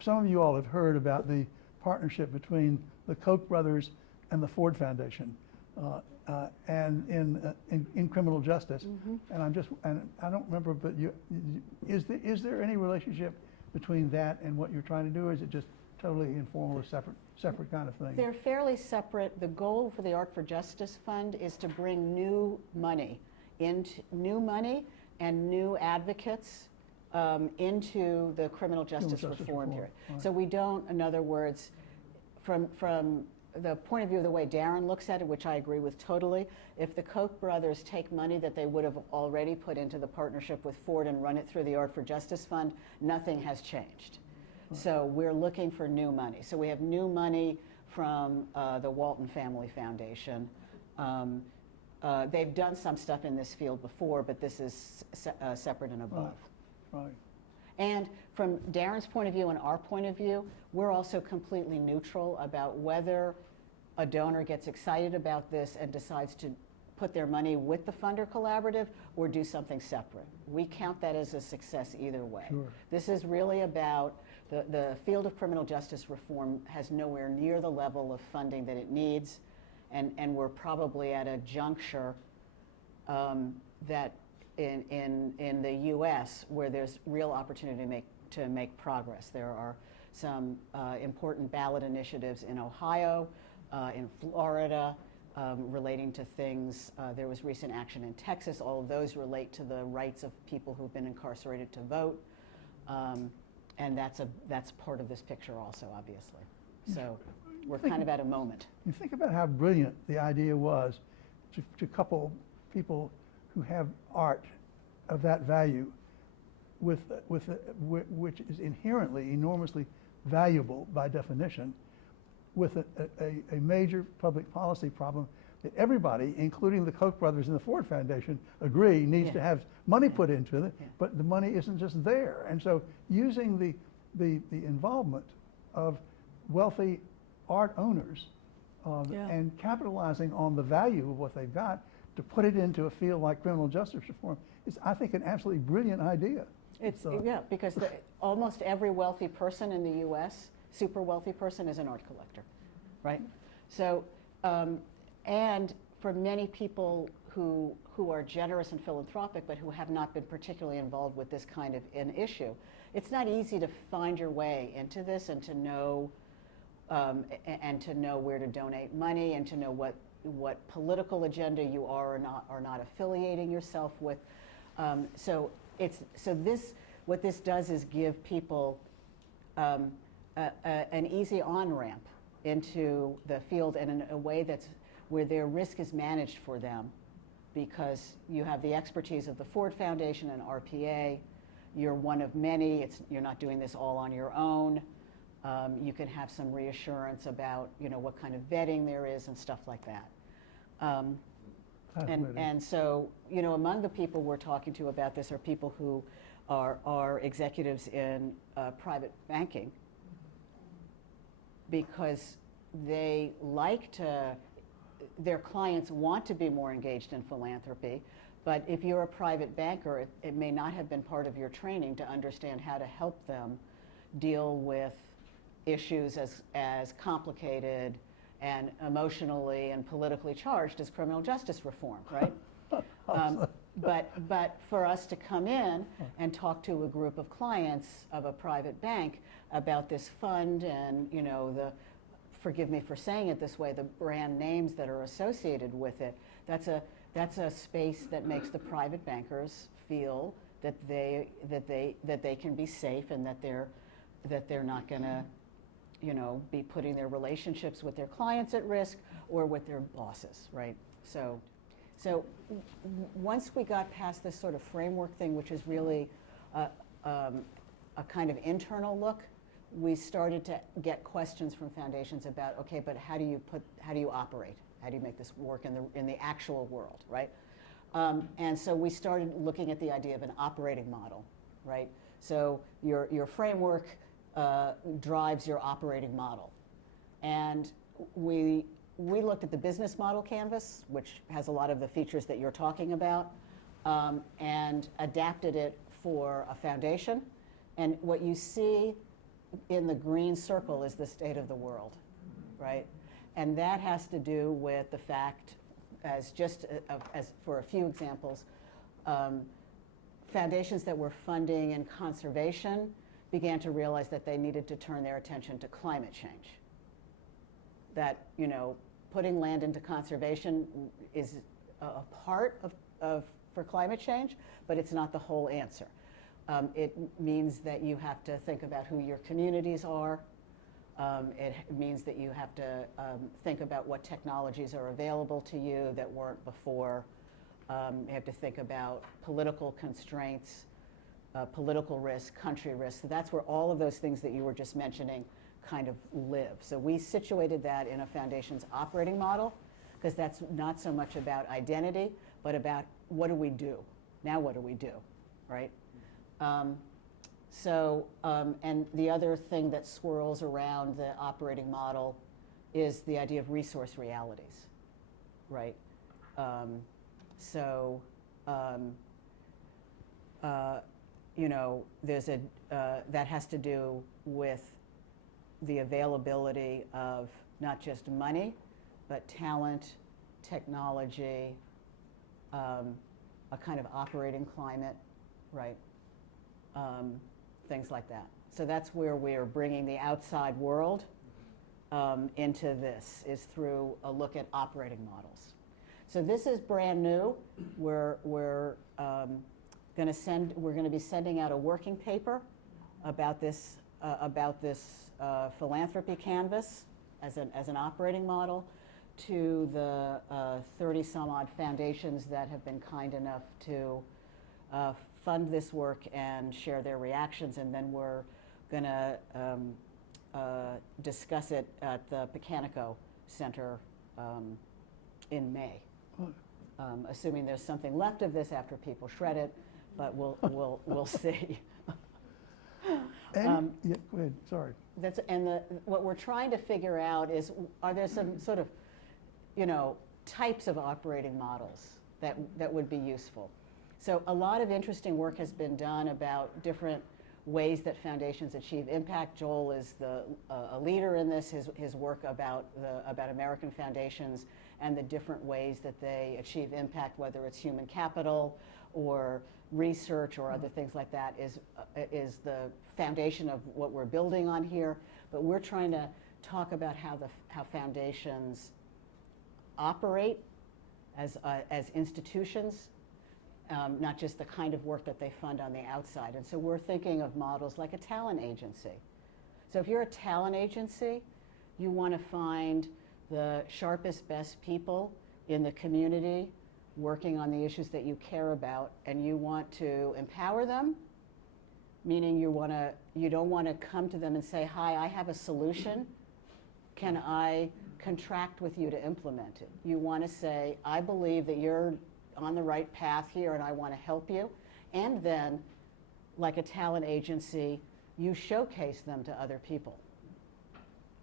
some of you all have heard about the partnership between the Koch brothers and the Ford Foundation. And in criminal justice, and I don't remember, but is there any relationship between that and what you're trying to do, or is it just totally informal, or separate kind of thing? They're fairly separate. The goal for the Art for Justice Fund is to bring new money and new advocates into the criminal justice reform period. Right. So we don't, in other words, from the point of view of the way Darren looks at it, which I agree with totally, if the Koch brothers take money that they would have already put into the partnership with Ford and run it through the Art for Justice Fund, nothing has changed. Right. So we're looking for new money. So we have new money from the Walton Family Foundation. They've done some stuff in this field before, but this is separate and above. Right. And from Darren's point of view and our point of view, we're also completely neutral about whether a donor gets excited about this and decides to put their money with the funder collaborative or do something separate. We count that as a success either way. Sure. This is really about the field of criminal justice reform has nowhere near the level of funding that it needs, and we're probably at a juncture that in the U.S. where there's real opportunity to make progress. There are some important ballot initiatives in Ohio, in Florida, relating to things. There was recent action in Texas. All of those relate to the rights of people who've been incarcerated to vote, and that's part of this picture also, obviously. So we're kind of at a moment. You think about how brilliant the idea was to couple people who have art of that value which is inherently enormously valuable by definition, with a major public policy problem that everybody, including the Koch brothers and the Ford Foundation, agree needs to have money put into it, but the money isn't just there. And so using the involvement of wealthy art owners and capitalizing on the value of what they've got to put it into a field like criminal justice reform is, I think, an absolutely brilliant idea. It's, because almost every wealthy person in the U.S., super wealthy person, is an art collector, right? So, and for many people who are generous and philanthropic, but who have not been particularly involved with this kind of an issue, it's not easy to find your way into this and to know where to donate money and to know what political agenda you are or not affiliating yourself with. What this does is give people an easy on-ramp into the field, and in a way where their risk is managed for them, because you have the expertise of the Ford Foundation and RPA. You're one of many. You're not doing this all on your own. You can have some reassurance about what kind of vetting there is and stuff like that. And so among the people we're talking to about this are people who are executives in private banking, because they their clients want to be more engaged in philanthropy, but if you're a private banker, it may not have been part of your training to understand how to help them deal with issues as complicated and emotionally and politically charged as criminal justice reform, right? But for us to come in and talk to a group of clients of a private bank about this fund and forgive me for saying it this way, the brand names that are associated with it, that's a space that makes the private bankers feel that they can be safe and that they're not going to be putting their relationships with their clients at risk or with their bosses, right? So once we got past this sort of framework thing, which is really a kind of internal look, we started to get questions from foundations about, okay, but how do you operate? How do you make this work in the actual world, right? And so we started looking at the idea of an operating model, right? So your framework drives your operating model. And we looked at the business model canvas, which has a lot of the features that you're talking about, and adapted it for a foundation. And what you see in the green circle is the state of the world, right? And that has to do with the fact, as for a few examples, foundations that were funding in conservation began to realize that they needed to turn their attention to climate change. That, putting land into conservation is a part for climate change, but it's not the whole answer. It means that you have to think about who your communities are. It means that you have to think about what technologies are available to you that weren't before. You have to think about political constraints, political risk, country risk. So that's where all of those things that you were just mentioning kind of live. So we situated that in a foundation's operating model, because that's not so much about identity, but about what do we do? Now what do we do, right? And the other thing that swirls around the operating model is the idea of resource realities, right? There's that has to do with the availability of not just money, but talent, technology, a kind of operating climate, right? Things like that. So that's where we're bringing the outside world into this, is through a look at operating models. So this is brand new. We're going to be sending out a working paper about this philanthropy canvas as an operating model to the 30 some odd foundations that have been kind enough to fund this work and share their reactions, and then we're going to discuss it at the Pecanico Center in May. Oh. Assuming there's something left of this after people shred it, but we'll see. And, yeah, go ahead, sorry. What we're trying to figure out is, are there some sort of, types of operating models that would be useful? So a lot of interesting work has been done about different ways that foundations achieve impact. Joel is a leader in this. His work about American foundations and the different ways that they achieve impact, whether it's human capital or research or other things like that, is the foundation of what we're building on here. But we're trying to talk about how foundations operate as institutions, not just the kind of work that they fund on the outside. And so we're thinking of models like a talent agency. So if you're a talent agency, you want to find the sharpest, best people in the community working on the issues that you care about, and you want to empower them, meaning you don't want to come to them and say, hi, I have a solution. Can I contract with you to implement it? You want to say, I believe that you're on the right path here and I want to help you. And then, like a talent agency, you showcase them to other people.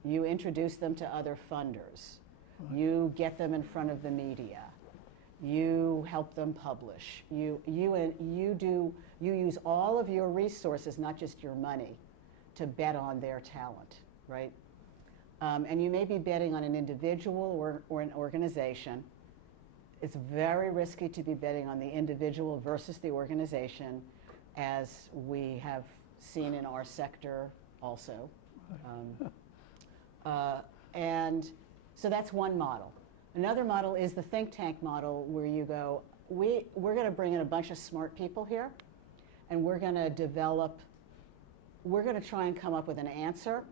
You introduce them to other funders. You get them in front of the media. You help them publish. You use all of your resources, not just your money, to bet on their talent, right? And you may be betting on an individual or an organization. It's very risky to be betting on the individual versus the organization, as we have seen in our sector also. And so that's one model. Another model is the think tank model, where you go, we're going to bring in a bunch of smart people here, and we're going to try and come up with an answer,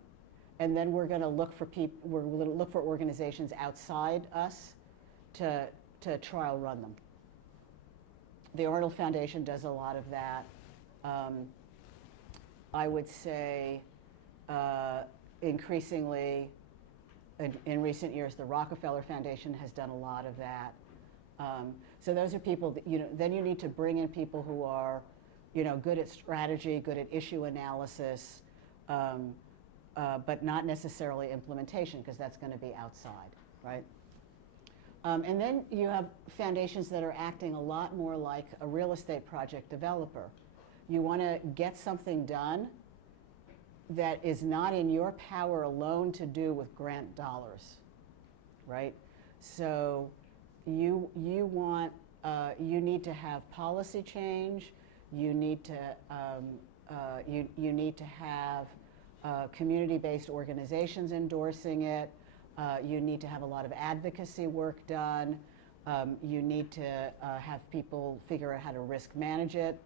and then we're going to look for organizations outside us to trial run them. The Arnold Foundation does a lot of that. I would say increasingly, in recent years, the Rockefeller Foundation has done a lot of that. So those are people that, then you need to bring in people who are, good at strategy, good at issue analysis, but not necessarily implementation, because that's going to be outside, right? And then you have foundations that are acting a lot more like a real estate project developer. You want to get something done that is not in your power alone to do with grant dollars, right? So you need to have policy change. You need to you need to have community-based organizations endorsing it. You need to have a lot of advocacy work done. You need to have people figure out how to risk manage it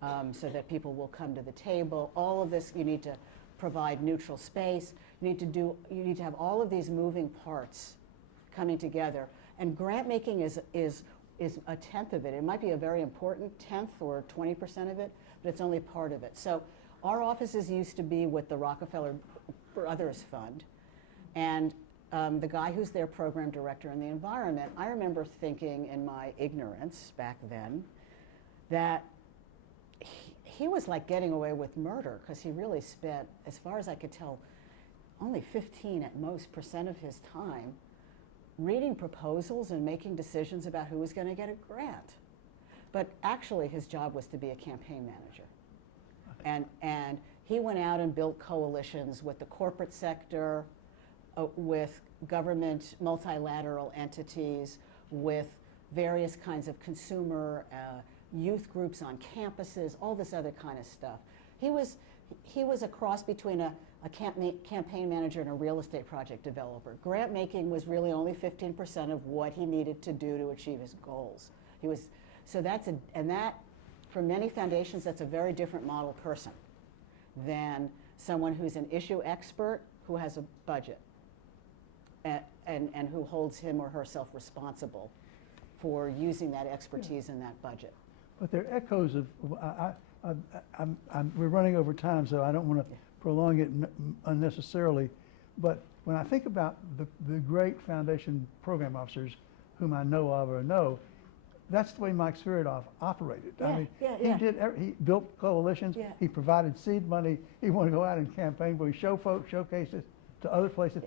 so that people will come to the table. All of this, you need to provide neutral space. You need to have all of these moving parts coming together. And grant making is a tenth of it. It might be a very important tenth or 20% of it, but it's only part of it. So our offices used to be with the Rockefeller Brothers Fund, and the guy who's their program director in the environment, I remember thinking in my ignorance back then that he was like getting away with murder, because he really spent, as far as I could tell, only 15% at most of his time reading proposals and making decisions about who was going to get a grant. But actually his job was to be a campaign manager. And he went out and built coalitions with the corporate sector, with government multilateral entities, with various kinds of consumer youth groups on campuses, all this other kind of stuff. He was a cross between a campaign manager and a real estate project developer. Grant making was really only 15% of what he needed to do to achieve his goals. That, for many foundations, that's a very different model person than someone who's an issue expert who has a budget and who holds him or herself responsible for using that expertise in that budget. But there are echoes of, we're running over time, so I don't want to prolong it unnecessarily. But when I think about the great foundation program officers whom I know of or know, that's the way Mike Sverdov operated. I mean, he built coalitions. Yeah. He provided seed money. He wanted to go out and campaign, but he showcases to other places.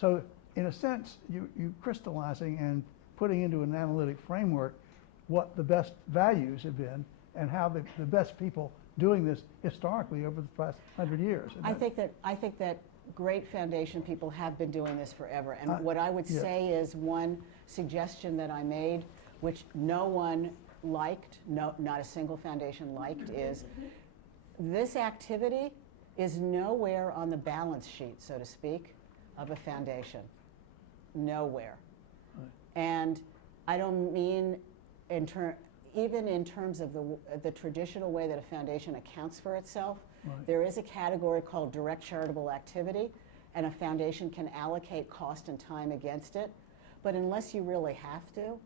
So in a sense, you crystallizing and putting into an analytic framework what the best values have been and how the best people doing this historically over the past 100 years. And I think that great foundation people have been doing this forever. And what I would say is one suggestion that I made, which no one liked, not a single foundation liked, is this activity is nowhere on the balance sheet, so to speak, of a foundation. Nowhere. Right. And I don't mean even in terms of the traditional way that a foundation accounts for itself. Right. There is a category called direct charitable activity, and a foundation can allocate cost and time against it. But unless you really have to,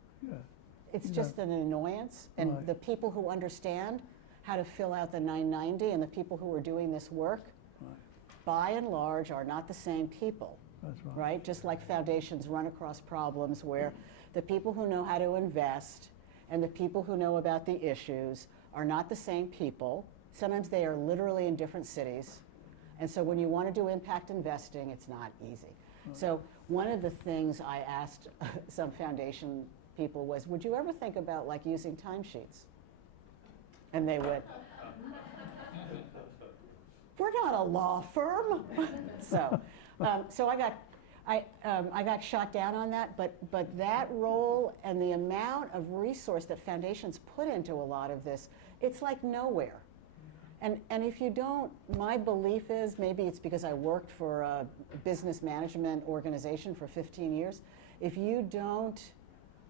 it's just an annoyance. And Right. the people who understand how to fill out the 990 and the people who are doing this work, Right. by and large, are not the same people. That's right. Right? Just like foundations run across problems where the people who know how to invest and the people who know about the issues are not the same people. Sometimes they are literally in different cities. And so when you want to do impact investing, it's not easy. So one of the things I asked some foundation people was, would you ever think about like using timesheets? And they went, we're not a law firm. So I got shot down on that, but that role and the amount of resource that foundations put into a lot of this, it's like nowhere. And if you don't, my belief is, maybe it's because I worked for a business management organization for 15 years, if you don't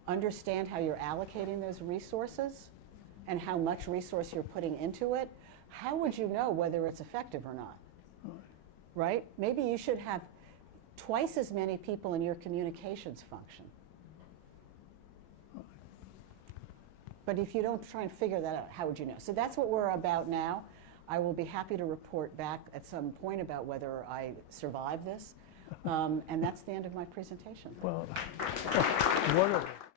understand how you're allocating those resources and how much resource you're putting into it, how would you know whether it's effective or not? Right? Maybe you should have twice as many people in your communications function. But if you don't try and figure that out, how would you know? So that's what we're about now. I will be happy to report back at some point about whether I survive this. And that's the end of my presentation. Well, wonderful.